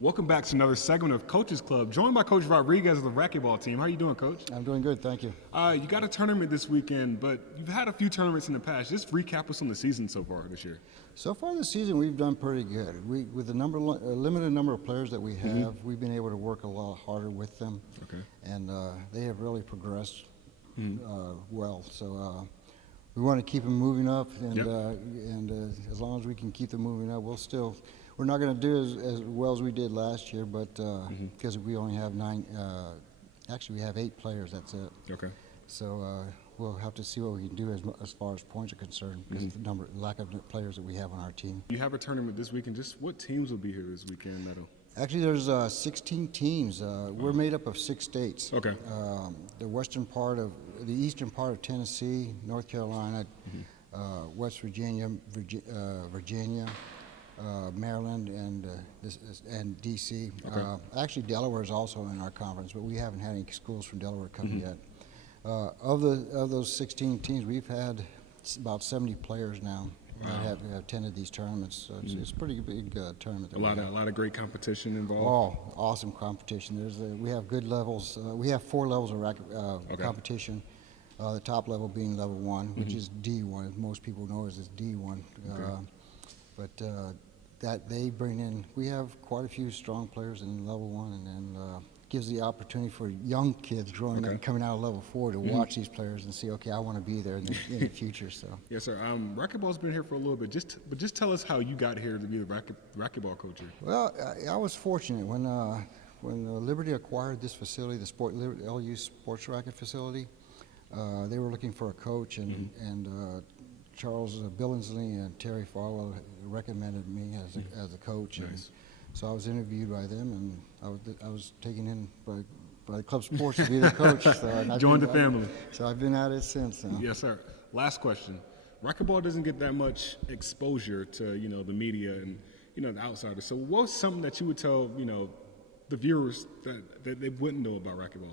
Welcome back to another segment of Coaches Club, joined by Coach Rodriguez of the racquetball team. How you doing, Coach? I'm doing good, thank you. You got a tournament this weekend, but you've had a few tournaments in the past. Just recap us on the season so far this year. So far this season, we've done pretty good. With the limited number of players that we have, we've been able to work a lot harder with them. Okay. And they have really progressed well. So we want to keep them moving up, and as long as we can keep them moving up, we're not going to do as well as we did last year, but because we only have actually we have 8 players, that's it. Okay. So we'll have to see what we can do as far as points are concerned, because of the lack of players that we have on our team. You have a tournament this weekend. Just what teams will be here this weekend, Meadow? Actually, there's 16 teams. We're made up of 6 states. Okay. The eastern part of Tennessee, North Carolina, West Virginia, Virginia, Maryland, and D.C. Okay. Actually, Delaware is also in our conference, but we haven't had any schools from Delaware come yet. Of those 16 teams, we've had about 70 players now that have attended these tournaments. So it's a pretty big tournament. A lot of great competition involved. Oh, awesome competition. We have good levels. We have 4 levels of competition. The top level being level 1, which is D1. Most people know it as D1. But that they bring in, we have quite a few strong players in level 1, and gives the opportunity for young kids growing up, coming out of level 4 to watch these players and see, okay, I want to be there in the future. So yes, sir. Racquetball's been here for a little bit. Just tell us how you got here to be the racquetball coach here. Well, I was fortunate when Liberty acquired this facility, the LU Sports Racket facility. They were looking for a coach, and Charles Billingsley and Terry Farwell recommended me as a coach. Nice. And so I was interviewed by them, and I was taken in by Club Sports to be the coach. So Joined the family. So I've been at it since. Yes, sir. Last question. Racquetball doesn't get that much exposure to the media and the outsiders. So what's something that you would tell the viewers that they wouldn't know about racquetball?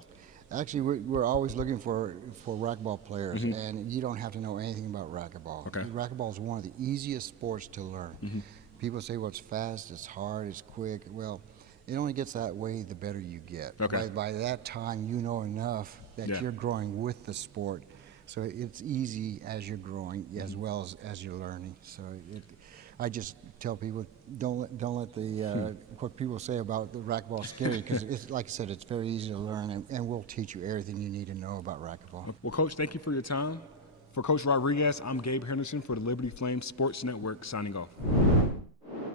Actually, we're always looking for racquetball players, and you don't have to know anything about racquetball. Okay. Racquetball is one of the easiest sports to learn. People say, well, it's fast, it's hard, it's quick. Well, it only gets that way the better you get. Okay. By that time, you know enough that you're growing with the sport. So it's easy as you're growing as well as you're learning. So I just tell people, don't let the what people say about the racquetball scary, because it's, like I said, it's very easy to learn, and we'll teach you everything you need to know about racquetball. Well, Coach, thank you for your time. For Coach Rodriguez, I'm Gabe Henderson for the Liberty Flames Sports Network, signing off.